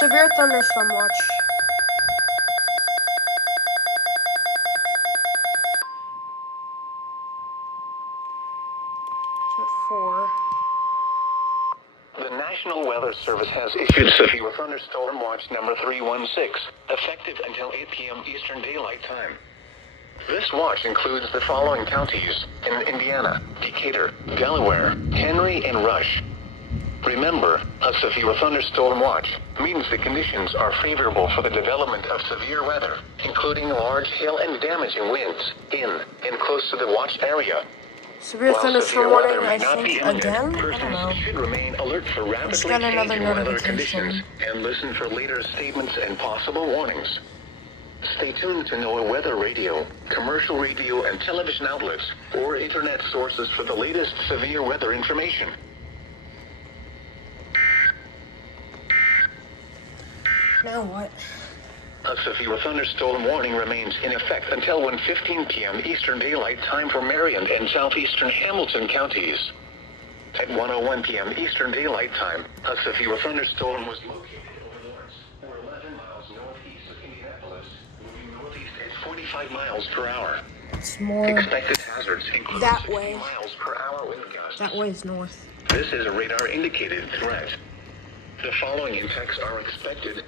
Severe thunderstorm watch. So 4. The National Weather Service has issued severe thunderstorm watch number 316, effective until 8 p.m. Eastern Daylight Time. This watch includes the following counties in Indiana: Decatur, Delaware, Henry, and Rush. Remember, a severe thunderstorm watch means the conditions are favorable for the development of severe weather, including large hail and damaging winds in and close to the watched area. Severe While thunderstorm severe warning, weather I may not think, be imminent, again? I don't persons know. should remain alert for rapidly got another changing weather notification. conditions and listen for later statements and possible warnings. Stay tuned to NOAA weather radio, commercial radio and television outlets, or internet sources for the latest severe weather information. Now what? A severe thunderstorm warning remains in effect until 1:15 p.m. Eastern Daylight Time for Marion and southeastern Hamilton counties. At 1:01 p.m. Eastern Daylight Time, a severe thunderstorm was located over Lawrence, or 11 miles northeast of Indianapolis, moving northeast at 45 miles per hour. It's more Expected hazards include that 60 way. miles per hour wind gusts. That way is north. This is a radar indicated threat. The following impacts are expected.